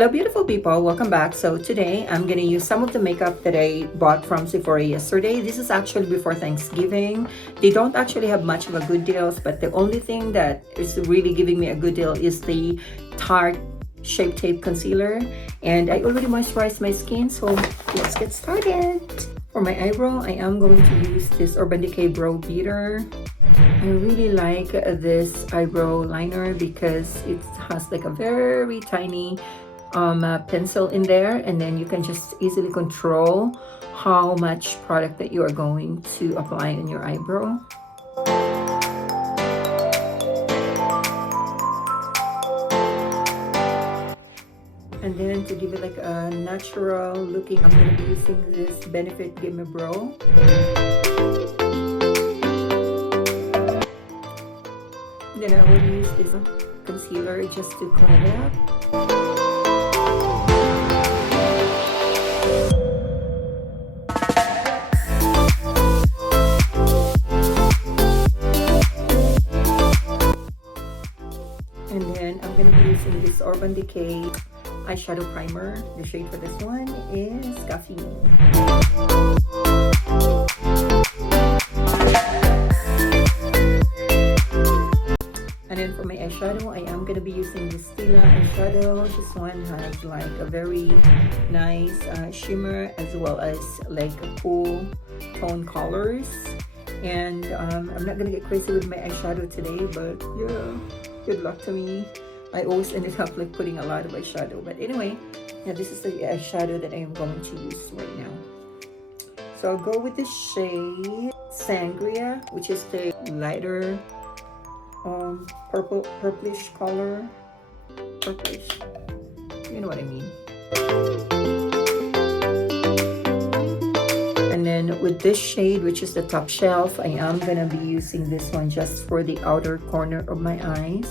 Hello beautiful people, welcome back. So today I'm gonna use some of the makeup that I bought from Sephora yesterday. This is actually before Thanksgiving. They don't actually have much of a good deals, but the only thing that is really giving me a good deal is the Tarte Shape Tape Concealer. And I already moisturized my skin, so let's get started. For my eyebrow, I am going to use this Urban Decay Brow Beater. I really like this eyebrow liner because it has like a very tiny pencil in there, and then you can just easily control how much product that you are going to apply in your eyebrow. And then to give it like a natural looking, I'm going to be using this Benefit Gimme Brow. Then I will use this concealer just to clean it up. And then I'm going to be using this Urban Decay eyeshadow primer. The shade for this one is Caffeine. And then for my eyeshadow, I am going to be using this Stila eyeshadow. This one has like a very nice shimmer as well as like cool tone colors. And I'm not going to get crazy with my eyeshadow today, but yeah, good luck to me. I always ended up like putting a lot of eyeshadow. But anyway, yeah, this is the eyeshadow that I am going to use right now. So I'll go with the shade Sangria, which is the lighter purplish color. Purplish, you know what I mean. And then with this shade, which is the Top Shelf, I am gonna be using this one just for the outer corner of my eyes.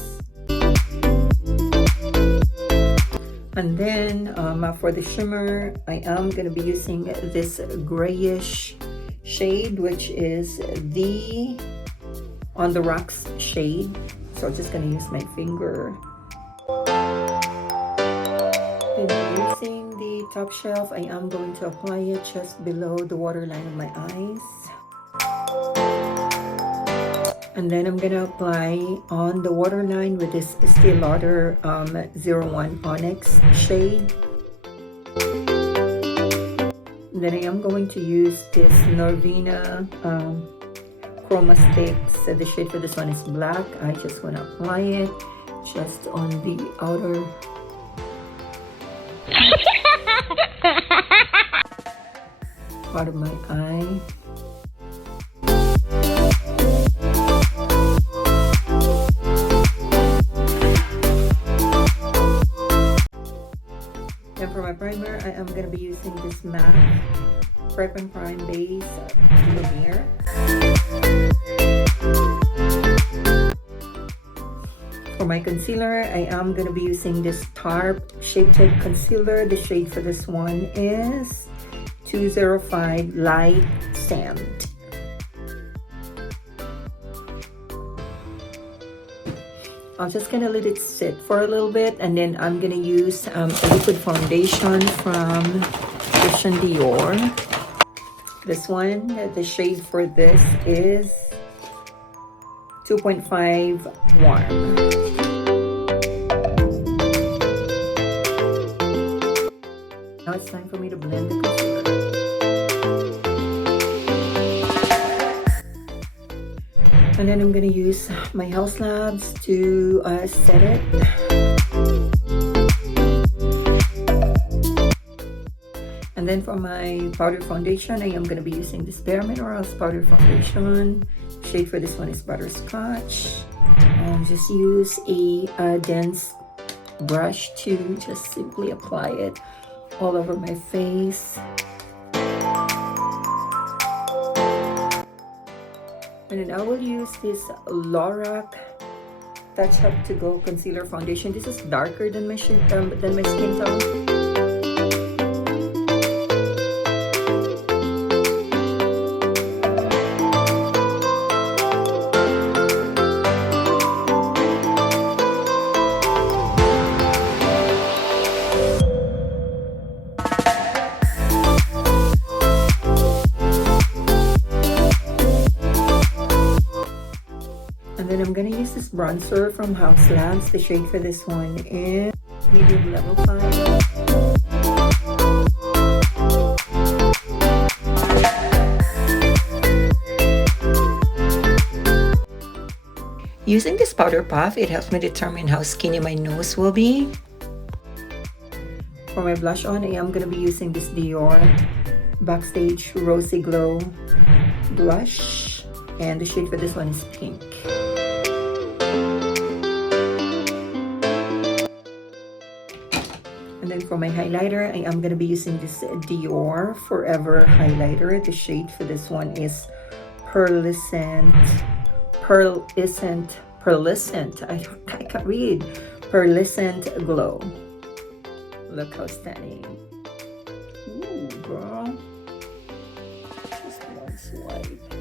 And then for the shimmer, I am gonna be using this grayish shade, which is the On the Rocks shade. So I'm just gonna use my finger. And using the Top Shelf, I am going to apply it just below the waterline of my eyes. And then I'm gonna apply on the waterline with this Estee Lauder 01 Onyx shade. And then I am going to use this Norvina Chroma Sticks. The shade for this one is black. I just want to apply it just on the outer part of my eye. And for my primer, I am going to be using this MAC Prep and Prime Base Lumiere. For my concealer, I am going to be using this Tarte Shape Tape Concealer. The shade for this one is 205 Light Sand. I'm just going to let it sit for a little bit, and then I'm going to use a liquid foundation from Christian Dior. This one, the shade for this is 2.5 Warm. Now it's time for me to blend the concealer. And then I'm going to use my House Labs to set it. And then for my powder foundation, I am going to be using this Bare Minerals powder foundation. Shade for this one is Butterscotch. Just use a dense brush to just simply apply it all over my face. And then I will use this Lorac Touch Up To Go Concealer Foundation. This is darker than my skin tone. And then I'm gonna use this bronzer from House Labs. The shade for this one is medium level 5. Using this powder puff, it helps me determine how skinny my nose will be. For my blush on, I am going to be using this Dior Backstage Rosy Glow blush. And the shade for this one is pink. And then for my highlighter, I am going to be using this Dior Forever highlighter. The shade for this one is Pearlescent. I can't read. Pearlescent Glow. Look how stunning. Ooh, girl. Just one swipe.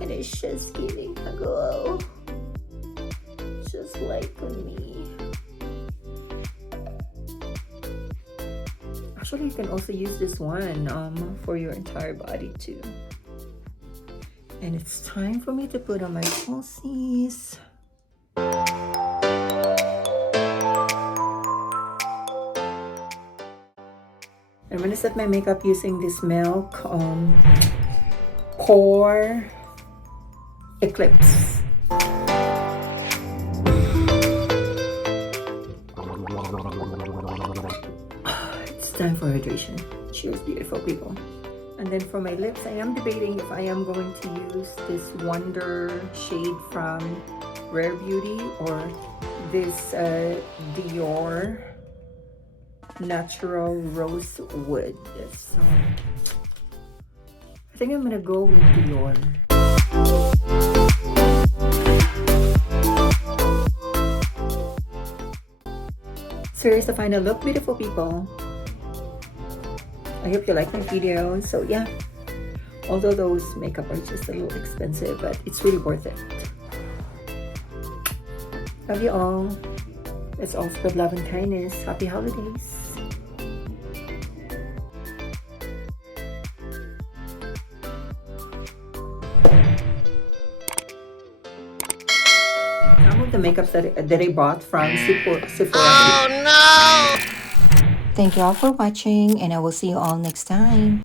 And it's just giving a glow. Just like me. Actually, you can also use this one for your entire body too. And it's time for me to put on my falsies. I'm gonna set my makeup using this Milk Pore Eclipse. It's time for hydration. Cheers, beautiful people. And then for my lips, I am debating if I am going to use this Wonder shade from Rare Beauty or this Dior Natural Rosewood. So I think I'm gonna go with Dior. So here's the final look, beautiful people. I hope you like my video. So yeah, although those makeup are just a little expensive, but it's really worth it. Love you all. Let's all spread love and kindness. Happy holidays. Some of the makeups that I bought from Sephora. Oh no! Thank you all for watching, and I will see you all next time.